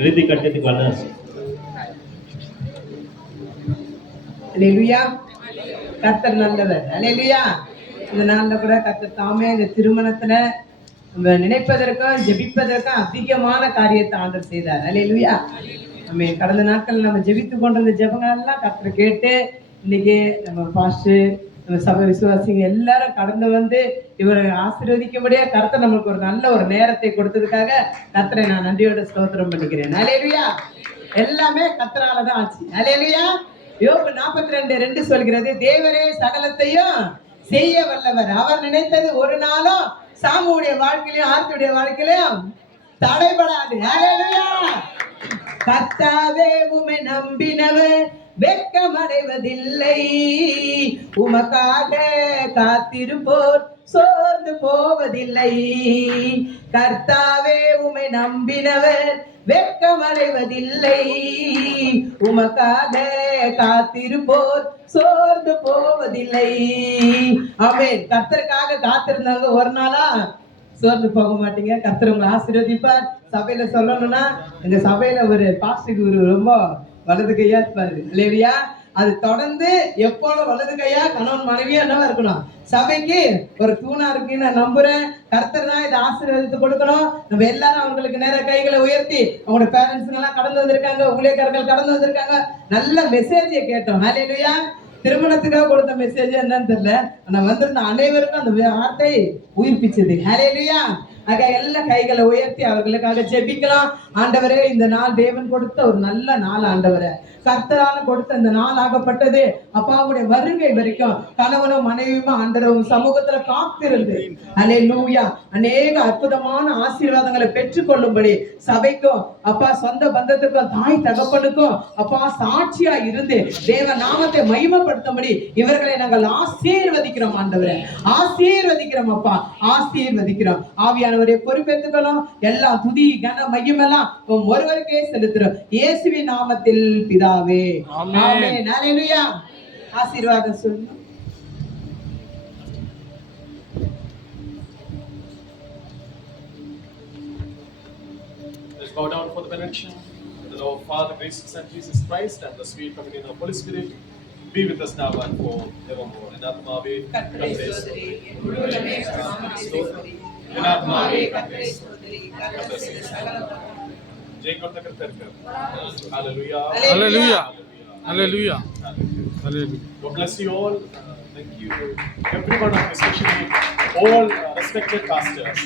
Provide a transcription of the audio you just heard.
இறுதி கட்டத்துக்கு வந்தாச்சு. அல்லேலூயா. கர்த்தர் நல்லவர். அல்லேலூயா. இந்த நாள்ல கூட கர்த்தர் தாமே இந்த திருமணத்துல நம்ம நினைப்பதற்கும் ஜெபிப்பதற்கும் அதிகமான காரியத்தை ஆண்டவர் செய்தார். அல்லேலூயா. நம்ம கடந்த நாட்கள் நம்ம ஜெபித்து கொண்டிருந்த ஜெபங்கள் எல்லாம் கர்த்தர் கேட்டு இன்னைக்கு நம்ம பாஸ்டர் நம்ம சபை விசுவாசிங்க எல்லாரும் கடந்து வந்து இவரை ஆசீர்வதிக்கும்படியா கர்த்தர் நம்மளுக்கு ஒரு நல்ல ஒரு நேரத்தை கொடுத்ததுக்காக கர்த்தரை நான் நன்றியோட ஸ்தோத்திரம் பண்ணிக்கிறேன். அல்லேலூயா. எல்லாமே கர்த்தரால தான் ஆச்சு. அல்லேலூயா. யோபு 42:2 சொல்கிறது, தேவரே சகலத்தையும் செய்ய வல்லவர், அவர் நினைத்தது ஒரு நாளும் சாமுடைய வாழ்க்கையிலும் ஆர்த்தியுடைய வாழ்க்கையிலும் தடைபடாது. அல்லேலூயா. கர்த்தாவே உம்மை நம்பினவர் வெட்கமடைவதில்லை, உமக்காக காத்திருப்போர் சோர்ந்து போவதில்லை. கர்த்தாவே உம்மை நம்பினவர் வெட்கமடைவதில்லை, உமக்காக காத்திருப்போர் சோர்ந்து போவதில்லை. ஆமென். கர்த்தருக்காக காத்திருந்தாங்க ஒரு நாளா சோர்ந்து போக மாட்டீங்க. கர்த்தர் உங்களை ஆசீர்வதிப்பார். சபையில சொல்லணும்னா எங்க சபையில ஒரு பாஸ்டர் குரு ரொம்ப வலது கையா இருப்பாரு. இல்லையா? அது தொடர்ந்து எப்போதும் வலது கையா கணவன் மனைவியா என்னவா இருக்கணும், சபைக்கு ஒரு தூணா இருக்குன்னு நான் நம்புறேன். கர்த்தர் தான் இதை ஆசீர்வாதத்தை கொடுக்கணும். நம்ம எல்லாரும் அவங்களுக்கு நேர கைகளை உயர்த்தி, அவங்களோட பேரண்ட்ஸுங்க எல்லாம் கடந்து வந்திருக்காங்க, ஊழியக்காரர்கள் கடந்து வந்திருக்காங்க, நல்ல மெசேஜை கேட்டோம். அல்லேலூயா. திருமணத்துக்காக கொடுத்த மெசேஜ் என்னன்னு தெரியல, ஆனா வந்திருந்த அனைவருக்கும் அந்த வார்த்தை உயிர்ப்பிச்சது. அல்லேலூயா. ஆக எல்லா கைகளை உயர்த்தி அவர்களுக்காக ஜெபிக்கலாம். ஆண்டவரே, இந்த நாள் தேவன் கொடுத்த ஒரு நல்ல நாள். ஆண்டவரே, கர்த்தரால கொடுத்த இந்த நாள் ஆகப்பட்டது அப்பாவுடைய வருகை வரைக்கும் கணவனும் மனைவியுமா ஆண்டவரும் சமூகத்துல காத்திருந்து அல்லேலூயா அநேக அற்புதமான ஆசீர்வாதங்களை பெற்றுக்கொள்ளும்படி சபைக்கும் அப்பா சொந்த பந்தத்துக்கும் தாய் தகப்பனுக்கும் அப்பா சாட்சியா இருந்து தேவ நாமத்தை மகிமைப்படுத்தும்படி இவர்களை நாங்கள் ஆசீர்வதிக்கிறோம். ஆண்டவரே, ஆசீர்வதிக்கிறோம். அப்பா ஆசீர்வதிக்கிறோம். ஆவியானவரை பொறுப்பேற்றுக்கணும். எல்லா துதி கன மகிமெல்லாம் ஒருவருக்கே செலுத்துறோம். இயேசுவின் நாமத்தில் பிதாவே. ஆமென். அல்லேலூயா. ஆசீர்வாதம் சொல்லுங்க. Let's bow down for the benediction. The Lord Father, gracious Son Jesus Christ, and the sweet communion of Holy Spirit be with us now and forevermore. In Atmave, Hallelujah. Hallelujah. Hallelujah. Hallelujah. God bless you all. Thank you, everyone, especially all respected pastors.